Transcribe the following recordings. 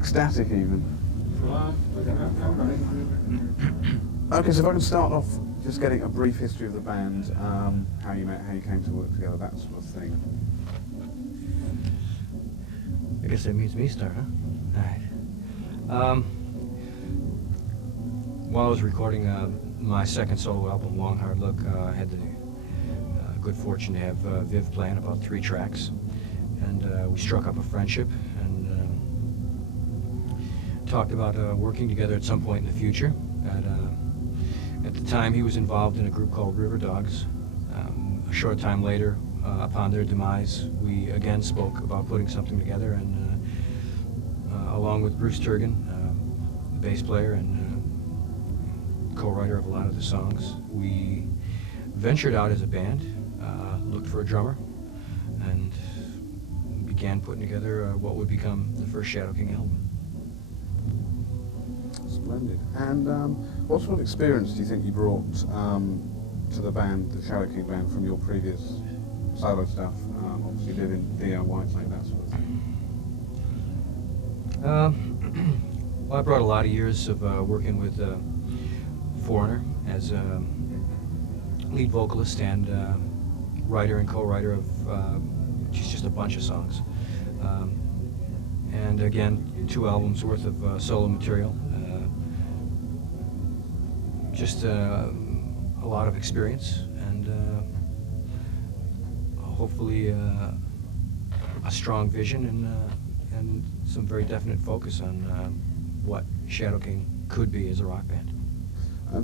ecstatic even. Okay, so if I can start off just getting a brief history of the band, how you met, how you came to work together, that sort of thing. I guess that means me start, huh? All right. While I was recording my second solo album, Long Hard Look, I had the good fortune to have Viv playing about 3 tracks, and we struck up a friendship and talked about working together at some point in the future. At the time, he was involved in a group called River Dogs. A short time later, upon their demise, we again spoke about putting something together, and along with Bruce Turgon, the bass player and co-writer of a lot of the songs, we ventured out as a band, looked for a drummer, and began putting together what would become the first Shadow King album. Splendid. And what sort of experience do you think you brought to the band, the Shadow King band, from your previous solo stuff? Obviously Vivian, Dio, Whitesnake, that sort of thing. Well, I brought a lot of years of working with Foreigner as lead vocalist and writer and co-writer of just a bunch of songs. And again, 2 albums worth of solo material. Just a lot of experience and hopefully a strong vision and some very definite focus on what Shadow King could be as a rock band.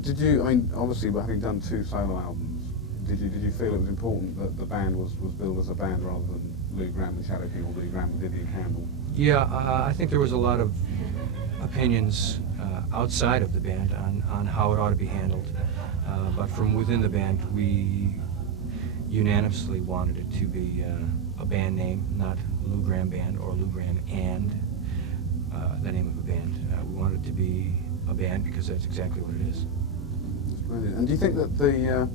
Did you, I mean, obviously, having done 2 solo albums, did you feel it was important that the band was billed as a band rather than Lou Gramm and Shadow King or Lou Gramm and Vivian Campbell? Yeah, I think there was a lot of opinions outside of the band on how it ought to be handled, but from within the band, we unanimously wanted it to be a band name, not Lou Gramm Band or Lou Gramm and the name of a band. We wanted it to be a band because that's exactly what it is. Brilliant. And do you think that the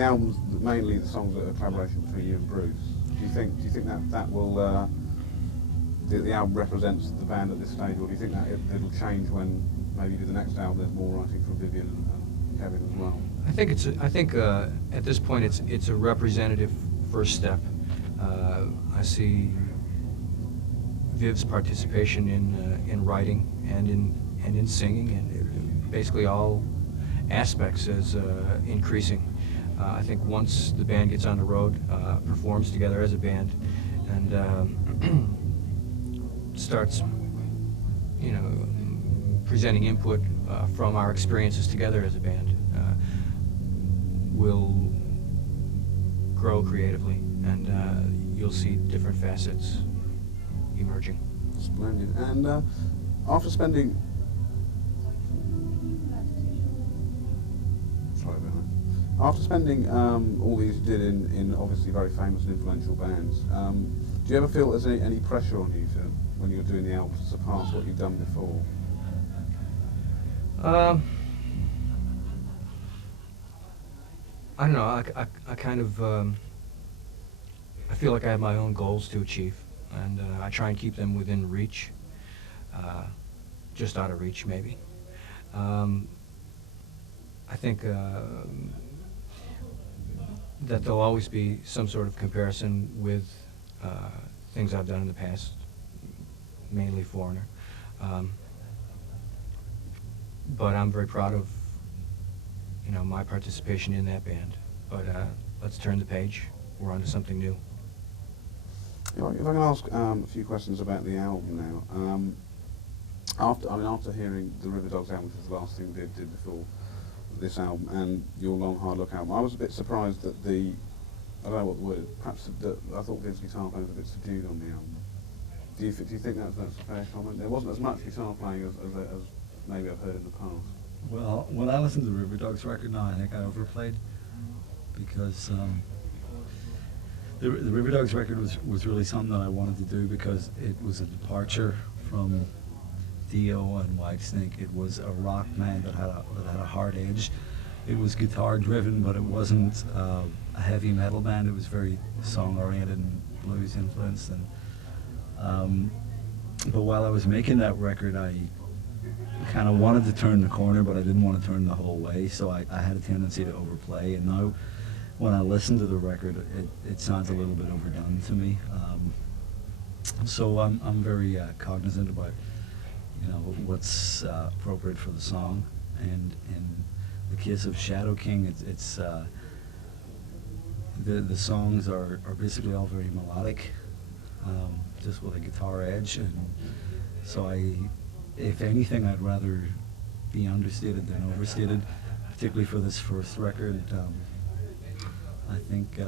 albums, mainly the songs that are a collaboration between you and Bruce, do you think that will the album represents the band at this stage, or do you think that it'll change when maybe you do the next album? There's more writing from Vivian and Kevin as well. I think at this point it's a representative first step. I see Viv's participation in writing and in singing and basically all aspects as increasing. I think once the band gets on the road, performs together as a band, and starts, presenting input from our experiences together as a band, we'll grow creatively, and you'll see different facets emerging. Splendid. And after spending all these you did in obviously very famous and influential bands, do you ever feel there's any pressure on you when you're doing the album to surpass what you've done before? I don't know. I kind of I feel like I have my own goals to achieve, and I try and keep them within reach, just out of reach maybe. I think that there'll always be some sort of comparison with things I've done in the past, mainly Foreigner. But I'm very proud of, my participation in that band. But let's turn the page. We're on to something new. If I can ask a few questions about the album now. After hearing the River Dogs album, which was the last thing Viv did before this album, and your Long Hard Look album, I was a bit surprised that I don't know what the word is, perhaps I thought Viv's guitar playing was a bit subdued on the album. Do you think that's a fair comment? There wasn't as much guitar playing as maybe I've heard in the past. Well, when I listened to the River Dogs record now, I think I overplayed, because the River Dogs record was really something that I wanted to do because it was a departure from Dio and Whitesnake. It was a rock band that had a hard edge. It was guitar driven, but it wasn't a heavy metal band. It was very song oriented and blues influenced, and But while I was making that record, I kind of wanted to turn the corner, but I didn't want to turn the whole way, so I had a tendency to overplay. And now, when I listen to the record, it sounds a little bit overdone to me. So I'm very cognizant about, what's appropriate for the song. And in the case of Shadow King, it's the songs are basically all very melodic, just with a guitar edge. And so if anything, I'd rather be understated than overstated, particularly for this first record. I think,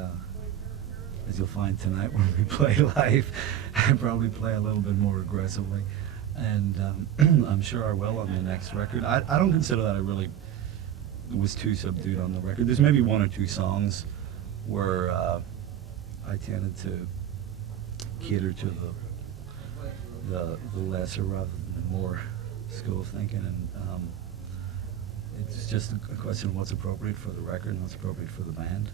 as you'll find tonight when we play live, I probably play a little bit more aggressively. And I'm sure I will on the next record. I don't consider that I really was too subdued on the record. There's maybe one or two songs where I tended to cater to the lesser rather than the more school of thinking. And it's just a question of what's appropriate for the record and what's appropriate for the band.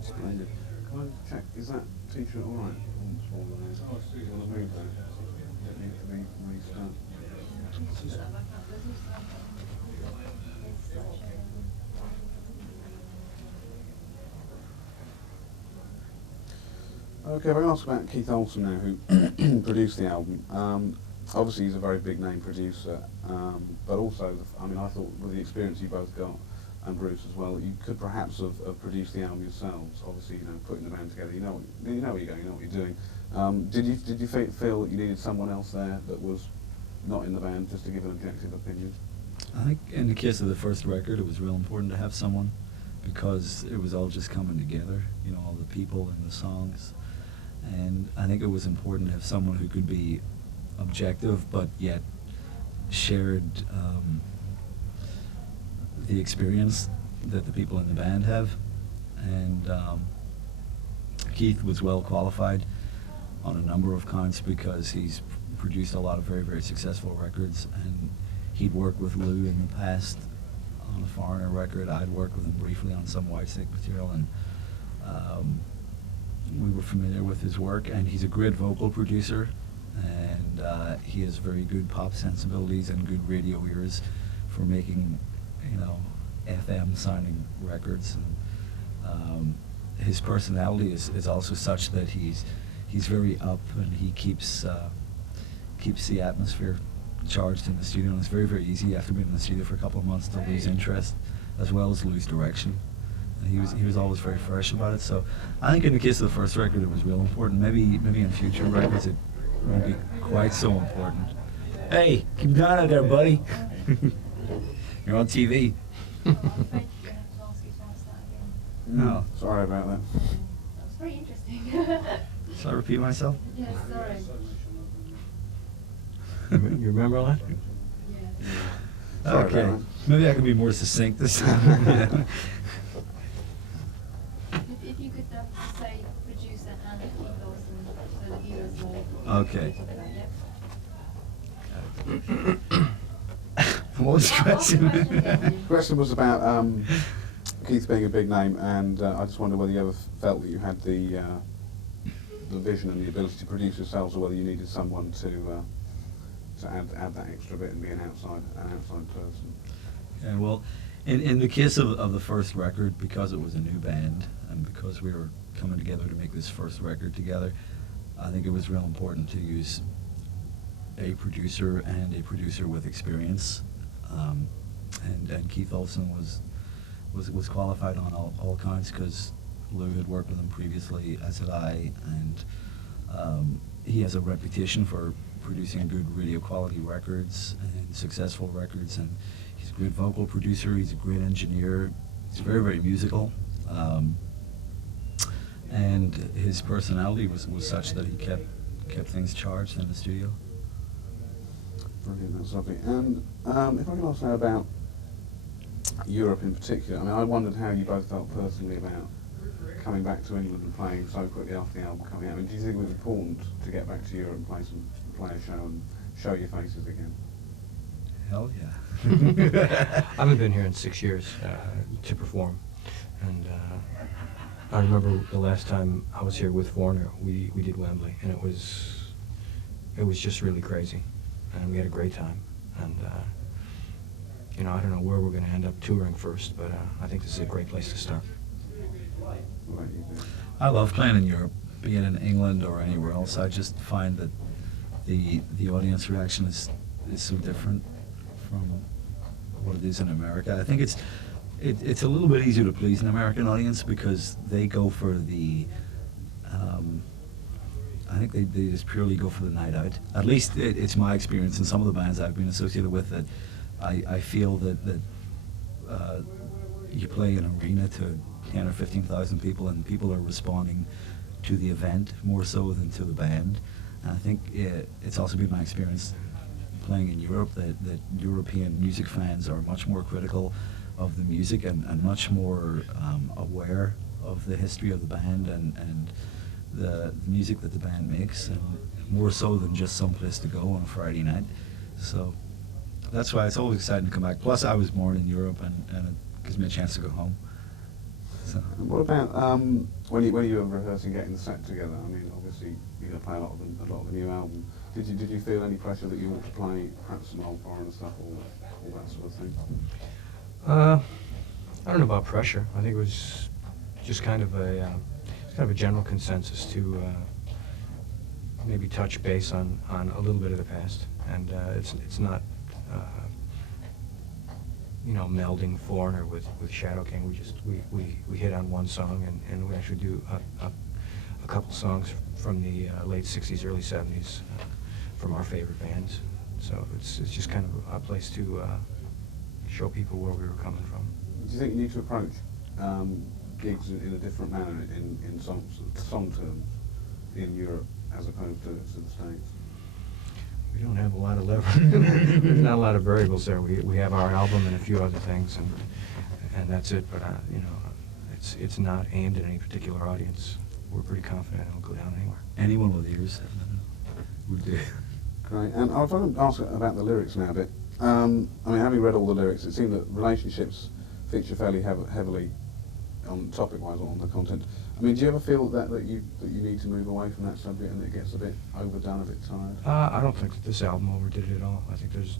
Splendid. Can I check, is that t-shirt all right? You want to move that? It needs to be restart. Okay, if I can ask about Keith Olsen now, who produced the album. Obviously he's a very big name producer, but also, I thought with the experience you both got, and Bruce as well, that you could perhaps have produced the album yourselves. Obviously, putting the band together, you know where you're going, you know what you're doing. Did you feel that you needed someone else there that was not in the band, just to give an objective opinion? I think in the case of the first record, it was real important to have someone, because it was all just coming together, all the people and the songs. And I think it was important to have someone who could be objective, but yet shared the experience that the people in the band have. And Keith was well qualified on a number of counts because he's produced a lot of very, very successful records, and he'd worked with Lou in the past on a Foreigner record. I'd worked with him briefly on some Whitesnake material, and we were familiar with his work. And he's a great vocal producer, and he has very good pop sensibilities and good radio ears for making FM sounding records. And his personality is also such that he's very up, and he keeps the atmosphere charged in the studio. And it's very, very easy after being in the studio for a couple of months to lose interest as well as lose direction. And he was always very fresh about it. So I think in the case of the first record, it was real important. Maybe in future records it won't be quite so important. Hey, keep down out there, buddy. You're on TV. No. Sorry about that. That was very interesting. Shall I repeat myself? Yes, sorry. You remember all that? Yeah. Sorry Okay. about that. Maybe I can be more succinct this time. Yeah. If you could say producer and Keith Olsen so the viewers know. Okay. Yeah. What was the question? The question was about Keith being a big name, and I just wonder whether you ever felt that you had the vision and the ability to produce yourselves, or whether you needed someone to add that extra bit and be an outside person. Yeah, well, in the case of the first record, because it was a new band and because we were coming together to make this first record together, I think it was real important to use a producer and a producer with experience. And Keith Olsen was qualified on all counts because Lou had worked with him previously, as had I, and he has a reputation for producing good radio quality records and successful records, and he's a great vocal producer, he's a great engineer, he's very, very musical, and his personality was such that he kept things charged in the studio. Brilliant, that's lovely. And if I can ask now about Europe in particular, I wondered how you both felt personally about coming back to England and playing so quickly after the album coming out. Do you think it was important to get back to Europe and play a show and show your faces again? Hell yeah. I haven't been here in 6 years to perform, and I remember the last time I was here with Foreigner, we did Wembley, and it was it was just really crazy, and we had a great time. And you know, I don't know where we're going to end up touring first, but I think this is a great place to start. What about you, Ben? I love playing in Europe, being in England or anywhere else. I just find that the audience reaction is so different from what it is in America. I think it's a little bit easier to please an American audience because they go for the I think they just purely go for the night out. At least it's my experience in some of the bands I've been associated with, that I feel that you play an arena to 10 or 15,000 people, and people are responding to the event more so than to the band. And I think it's also been my experience playing in Europe that European music fans are much more critical of the music and much more aware of the history of the band and the music that the band makes, and more so than just some place to go on a Friday night. So that's why it's always exciting to come back. Plus, I was born in Europe, and it gives me a chance to go home. So. And what about when you were rehearsing, getting the set together? I mean, obviously you're going to play a lot of the new album. Did you feel any pressure that you ought to play perhaps some old foreign stuff or all that sort of thing? I don't know about pressure. I think it was just kind of a general consensus to maybe touch base on a little bit of the past, and it's not you know, melding Foreigner with Shadow King. We hit on one song, and we actually do a couple songs from the late '60s, early '70s from our favorite bands. So it's just kind of a place to show people where we were coming from. Do you think you need to approach gigs in a different manner in song terms in Europe as opposed to the States? We don't have a lot of leverage. There's not a lot of variables there. We have our album and a few other things, and that's it. But you know, it's not aimed at any particular audience. We're pretty confident it'll go down anywhere. Anyone with ears would do. Great. And I was going to ask about the lyrics now a bit. I mean, having read all the lyrics, it seemed that relationships feature fairly heavily on topic-wise on the content. I mean, do you ever feel that you need to move away from that subject and it gets a bit overdone, a bit tired? I don't think that this album overdid it at all. I think there's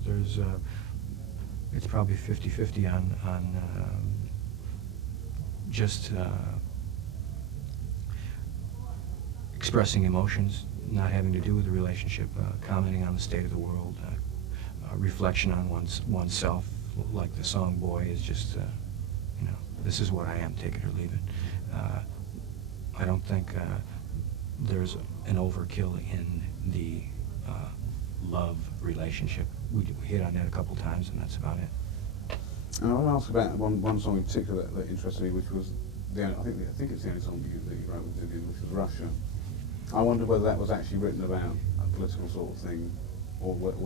it's probably 50-50 on just expressing emotions, not having to do with the relationship, commenting on the state of the world, reflection on oneself, like the song "Boy" is just, you know, this is what I am, take it or leave it. I don't think there's an overkill in the love relationship. We hit on that a couple times, and that's about it. And I want to ask about one song in particular that interested me, which was I think it's the only song that you wrote with Vivian, which was "Russia." I wondered whether that was actually written about a political sort of thing, or what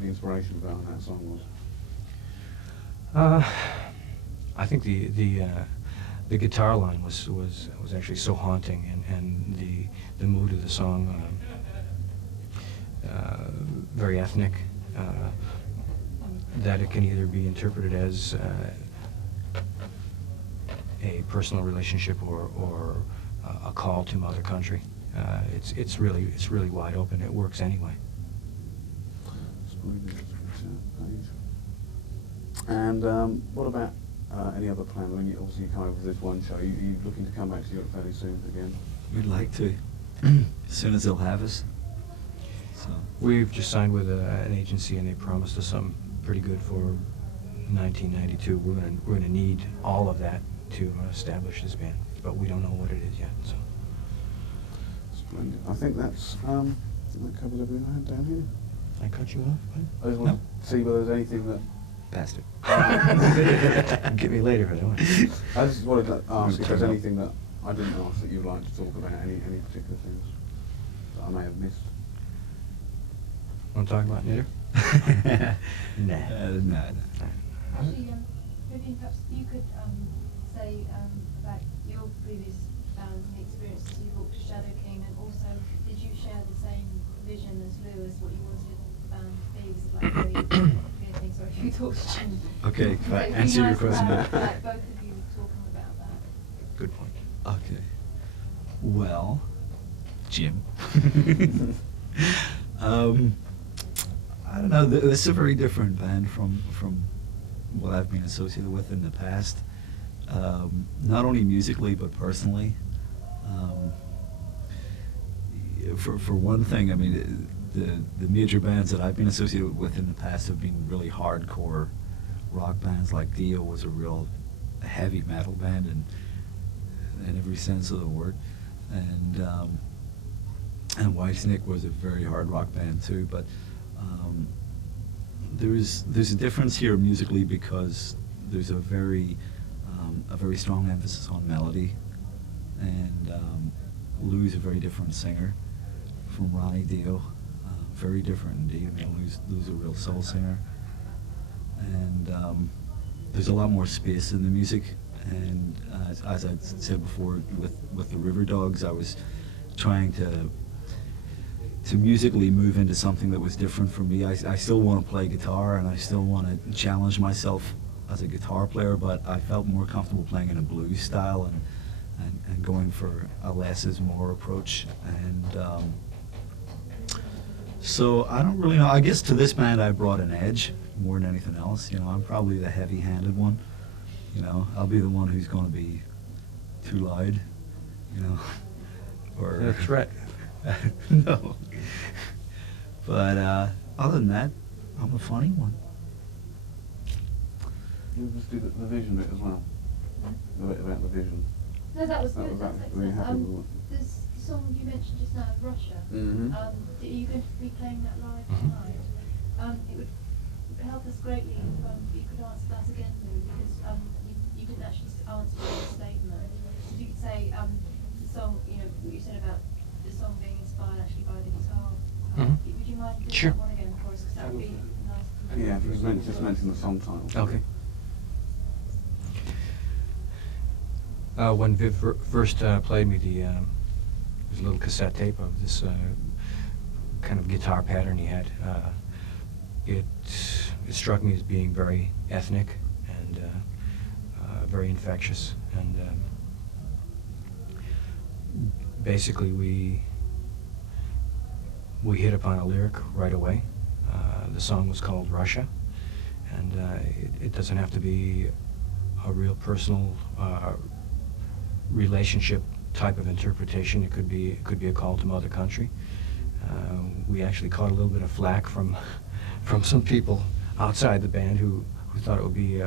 the inspiration behind that song was. I think the guitar line was actually so haunting, and the mood of the song very ethnic, that it can either be interpreted as a personal relationship or a call to Mother Country. It's really wide open. It works anyway. And what about any other plans? I mean, obviously you come over with this one show. Are you looking to come back to Europe fairly soon again? We'd like to, as soon as they'll have us. So. We've just signed with an agency, and they promised us something pretty good for 1992. We're gonna need all of that to establish this band, but we don't know what it is yet. So. Splendid. I think that covers everything I had down here. I cut you off, bud? I just want to see whether there's anything that... Bastard. Get me later if I don't. I just wanted to ask if there's anything that I didn't ask that you'd like to talk about, any particular things that I may have missed. Want to talk about Knitter? Nah. No. Actually, Vivian, perhaps you could say about your previous band and the experiences you brought to Shadow King, and also, did you share the same vision as Lou as what you wanted the band to be? Was it like very weird thing? Sorry if you talked to Jim. Okay, So it'd be answer your nice to question. have, like, both of you talking about that. Good point. Okay. Well, Jim. I don't know. This is a very different band from what I've been associated with in the past. Not only musically but personally. For one thing, I mean, the major bands that I've been associated with in the past have been really hardcore rock bands. Like Dio was a real heavy metal band in every sense of the word, and Whitesnake was a very hard rock band too. But there's a difference here musically because there's a very strong emphasis on melody, and Lou's a very different singer from Ronnie Dio, very different indeed. I mean, Lou's a real soul singer, and there's a lot more space in the music. And as I said before, with the River Dogs, I was trying to musically move into something that was different for me. I still want to play guitar, and I still want to challenge myself as a guitar player, but I felt more comfortable playing in a blues style and going for a less is more approach. And so I don't really know. I guess to this band I brought an edge more than anything else. You know, I'm probably the heavy-handed one. You know, I'll be the one who's going to be too loud. You know, or A threat. no. But other than that, I'm the funny one. You just do the vision bit as well. The bit about the vision. No, that was That good. was That's actually excellent. happy with This song you mentioned just now, Russia. Mhm. Are you going to be playing that live Mhm. tonight? It would help us greatly if you could answer that again, Lou, because you didn't actually answer the statement. If you could say the song, you know, what you said about the song being inspired actually by the guitar. Mhm. Would you mind doing Sure. that one again for us? Because that would be nice. Yeah, if you just mention the song title. Okay. When Viv first played me there's a little cassette tape of this kind of guitar pattern he had. It struck me as being very ethnic and very infectious. And basically, we hit upon a lyric right away. The song was called Russia, and it doesn't have to be a real personal relationship type of interpretation. It could be a call to Mother Country. We actually caught a little bit of flack from some people outside the band who thought it would be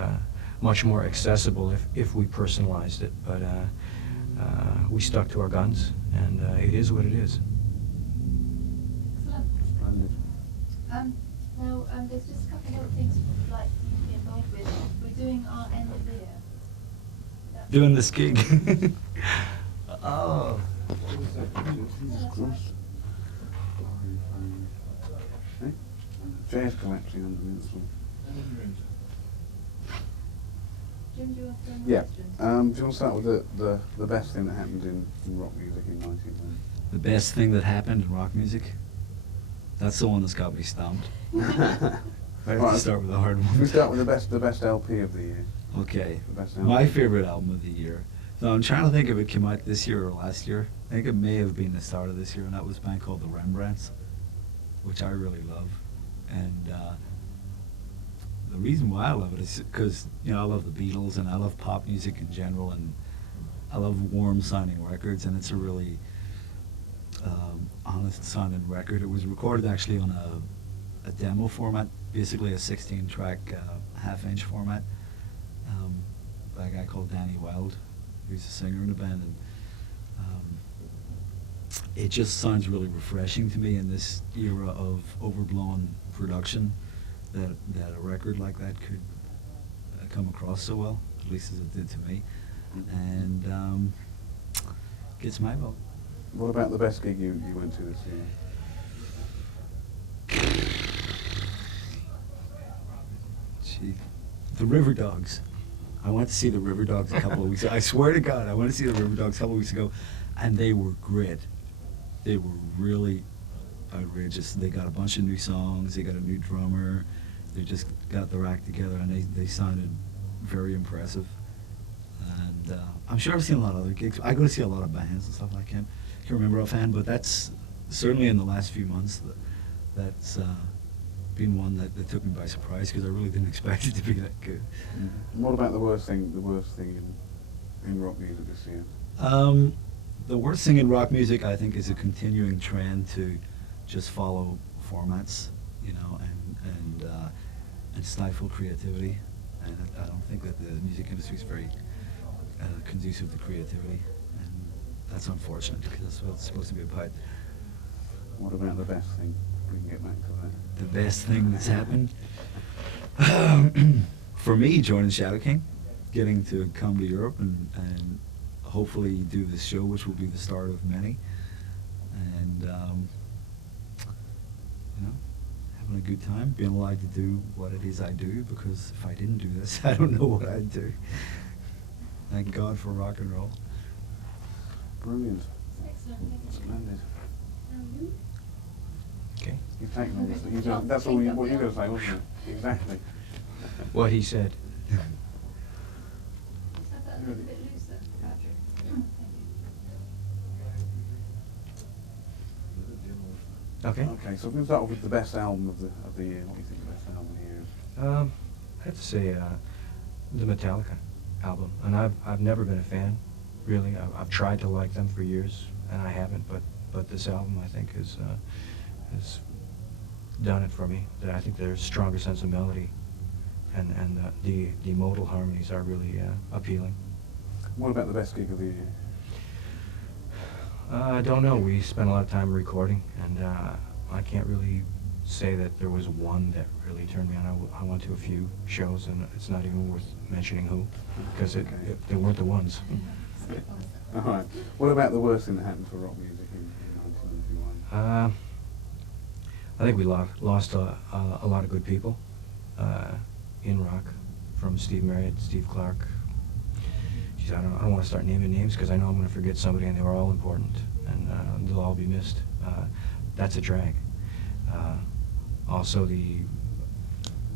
much more accessible if we personalized it. But we stuck to our guns, and it is what it is. Excellent. Splendid. Now, there's just a couple of other things we'd like you to be involved with. We're doing our end of the year. That's- Doing this gig. Oh. Jesus Christ. Hey? Chair's collapsing under this one. Jim, do you want to say Yeah. question? Do you want to start with the best thing that happened in rock music in 1991? The best thing that happened in rock music? That's the one that's got me stumped. I have Right. to start with the hard We one. start with the best LP of the year. Okay. The best album. My favorite album of the year. So I'm trying to think if it came out this year or last year. I think it may have been the start of this year, and that was a band called the Rembrandts, which I really love. And the reason why I love it is because, you know, I love the Beatles and I love pop music in general, and I love warm sounding records, and it's a really honest sounding record. It was recorded actually on a demo format, basically a 16-track half-inch format, by a guy called Danny Wilde, who's a singer in the band, and it just sounds really refreshing to me in this era of overblown production, that a record like that could come across so well, at least as it did to me, and gets my vote. What about the best gig you went to this year? Gee, the River Dogs. I went to see the River Dogs a couple of weeks ago. I swear to God, I went to see the River Dogs a couple of weeks ago, and they were great. They were really outrageous. They got a bunch of new songs. They got a new drummer. They just got their act together, and they sounded very impressive. And I'm sure I've seen a lot of other gigs. I go to see a lot of bands and stuff. I can't remember offhand, but that's certainly in the last few months, that's been one that took me by surprise because I really didn't expect it to be that good. And what about the worst thing in rock music this year? The worst thing in rock music, I think, is a continuing trend to just follow formats, you know, and stifle creativity. And I don't think that the music industry is very conducive to creativity, and that's unfortunate because that's what it's supposed to be about. What about the best thing? We can get back to that. The best thing that's happened for me, joining Shadow King, getting to come to Europe and hopefully do this show, which will be the start of many, and you know, having a good time, being allowed to do what it is I do, because if I didn't do this, I don't know what I'd do. Thank God for rock and roll. Brilliant. Excellent. Thank you. Splendid. Okay. You've taken all this. That's all what you were going to say, wasn't it? Exactly. What he said. Just have that a little bit looser, Patrick. Thank you. Okay. Okay, so we'll start off with the best album of the year. What do you think the best album of the year? I have to say the Metallica album, and I've never been a fan, really. I've tried to like them for years, and I haven't. But this album, I think, has done it for me. I think there's a stronger sense of melody, and the modal harmonies are really appealing. What about the best gig of the year? I don't know. We spent a lot of time recording, and I can't really say that there was one that really turned me on. I went to a few shows, and it's not even worth mentioning who, because they weren't the ones. All right. What about the worst thing that happened for rock music in 1991? I think we lost a lot of good people in rock, from Steve Marriott, Steve Clark. Geez, I don't want to start naming names because I know I'm going to forget somebody, and they were all important, and they'll all be missed. That's a drag. Also, the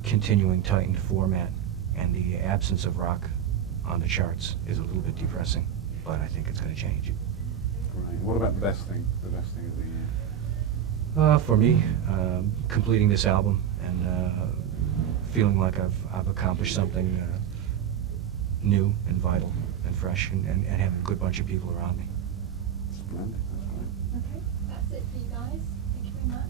continuing tightened format and the absence of rock on the charts is a little bit depressing, but I think it's going to change. Right. What about the best thing? The best thing of the year? For me, completing this album and feeling like I've accomplished something new and vital and fresh, and having a good bunch of people around me. Splendid. That's great. Okay, that's it for you guys. Thank you very much.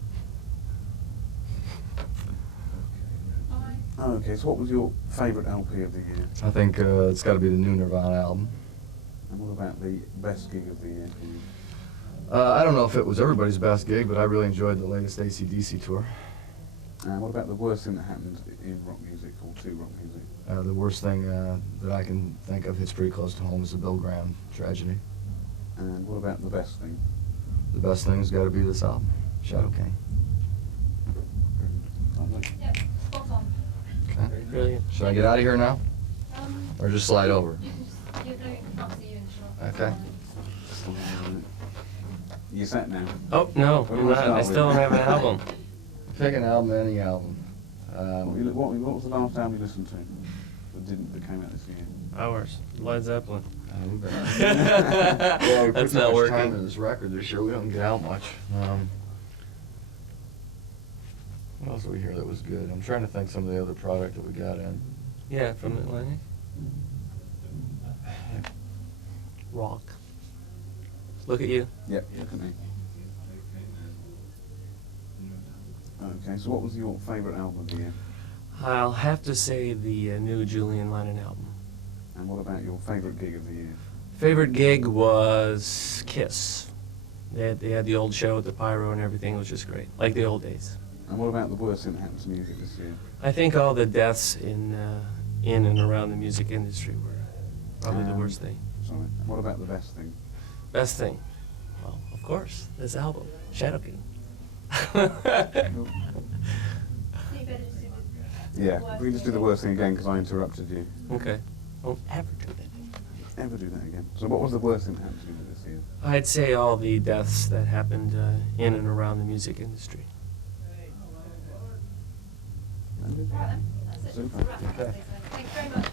Bye. Okay, so what was your favourite LP of the year? I think it's got to be the new Nirvana album. And what about the best gig of the year for you? I don't know if it was everybody's best gig, but I really enjoyed the latest AC/DC tour. And what about the worst thing that happened in rock music or to rock music? The worst thing that I can think of, it's pretty close to home, is the Bill Graham tragedy. And what about the best thing? The best thing's got to be this album, Shadow King. Lovely. Yep, spot on. Okay. Brilliant. Should I get out of here now, or just slide over? You can just, you can't see you in the shot. Okay. You sat now. Oh, no, What I'm do we not. start I still with? don't have an album. Pick an album, any album. What was the last album you listened to that came out this year? Ours. Led Zeppelin. Well, we put That's too not much time working. in this record this year. We don't get out much. What else did we hear that was good? I'm trying to think some of the other product that we got in. Yeah, from Atlantic. Rock. Look at you. Yep, look at me. Okay, so what was your favourite album of the year? I'll have to say the new Julian Lennon album. And what about your favourite gig of the year? Favorite gig was Kiss. They had the old show with the pyro and everything. It was just great, like the old days. And what about the worst thing that happened to music this year? I think all the deaths in and around the music industry were probably the worst thing. Sorry. And what about the best thing? Best thing? Well, of course, this album, Shadow King. So you better just do the Yeah, worst we can just do the thing. worst thing again because I interrupted you. Okay. Won't ever do that. Ever do that again? So what was the worst thing that happened to you this year? I'd say all the deaths that happened in and around the music industry. Splendid. Right then, that's it. Super. Wrap up, Okay. basically. Thanks very much.